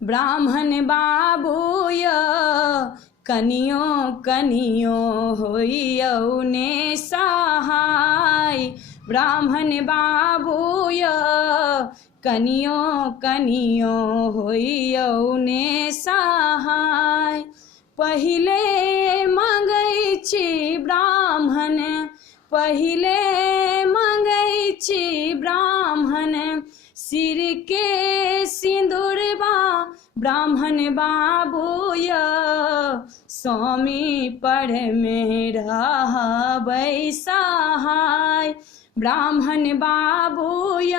ब्राह्मण बाबूय कनियो कनियो होइयौ ने सहाय। ब्राह्मण बाबूय कनियो कनियो होइयौ ने सहाय। पहिले मंगै छी ब्राह्मण, पहिले मंगै छी ब्राह्मण, सिर के सिंदूरबा ब्राह्मण बाबूय स्वामी पर में रहबै सहाय। ब्राह्मण बाबूय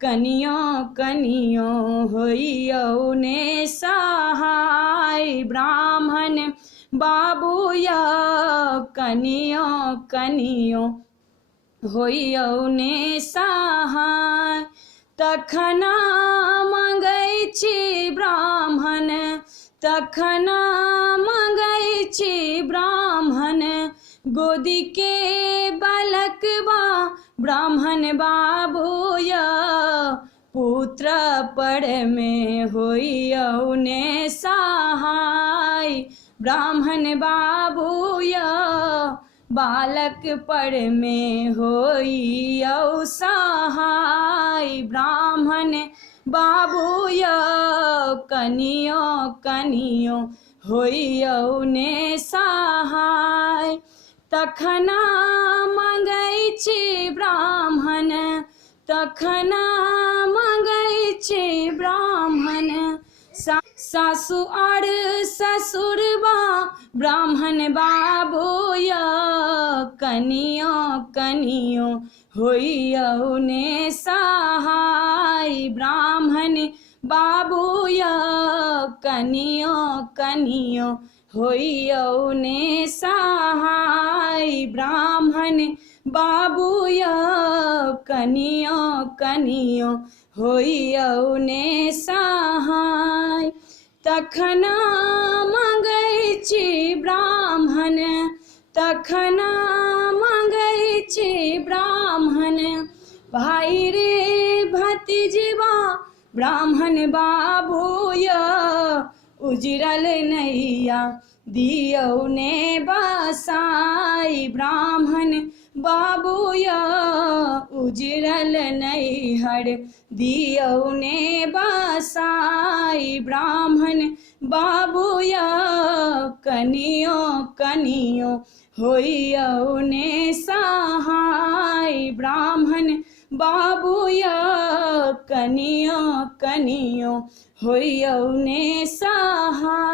कनियो कनियो होइयौ ने सहाय। ब्राह्मण बाबूय कनियो कनियो होइयौ ने सहाय। तखन मंगै छी ब्राह्मण, तखन मंगै छी ब्राह्मण, गोदी के बालकबा ब्राह्मण बाबूय पुत्र पर में होइयौ ने सहाय। ब्राह्मण बाबूय बालक पर में होइयौ सहाय। ब्राह्मण बाबूय कनियो कनियो होइयौ ने सहाय। तखन मंगै छी ब्राह्मण, तखन मंगै छी ब्राह्मण, सासु और ससुरबा ब्राह्मण बाबूय कनियो कनियो होइयौ ने सहाय। ब्राह्मण बाबूय कनियो कनियो होइयौ ने सहाय। ब्राह्मण बाबूय कनियो कनियो होइयौ ने सहाय। तखन मंगै छी ब्राह्मण, तखन मंगै छी ब्राह्मण, भाई रे भतीजबा ब्राह्मण बाबूय उजरल नैया दियौ ने बसाई। ब्राह्मण बाबूय उजरल नैहर दियौ ने बसाई। ब्राह्मण बाबूय कनियो कनियो होइयौ ने सहाय। ब्राह्मण बाबूय कनियो कनियो होइयौ ने सहाय।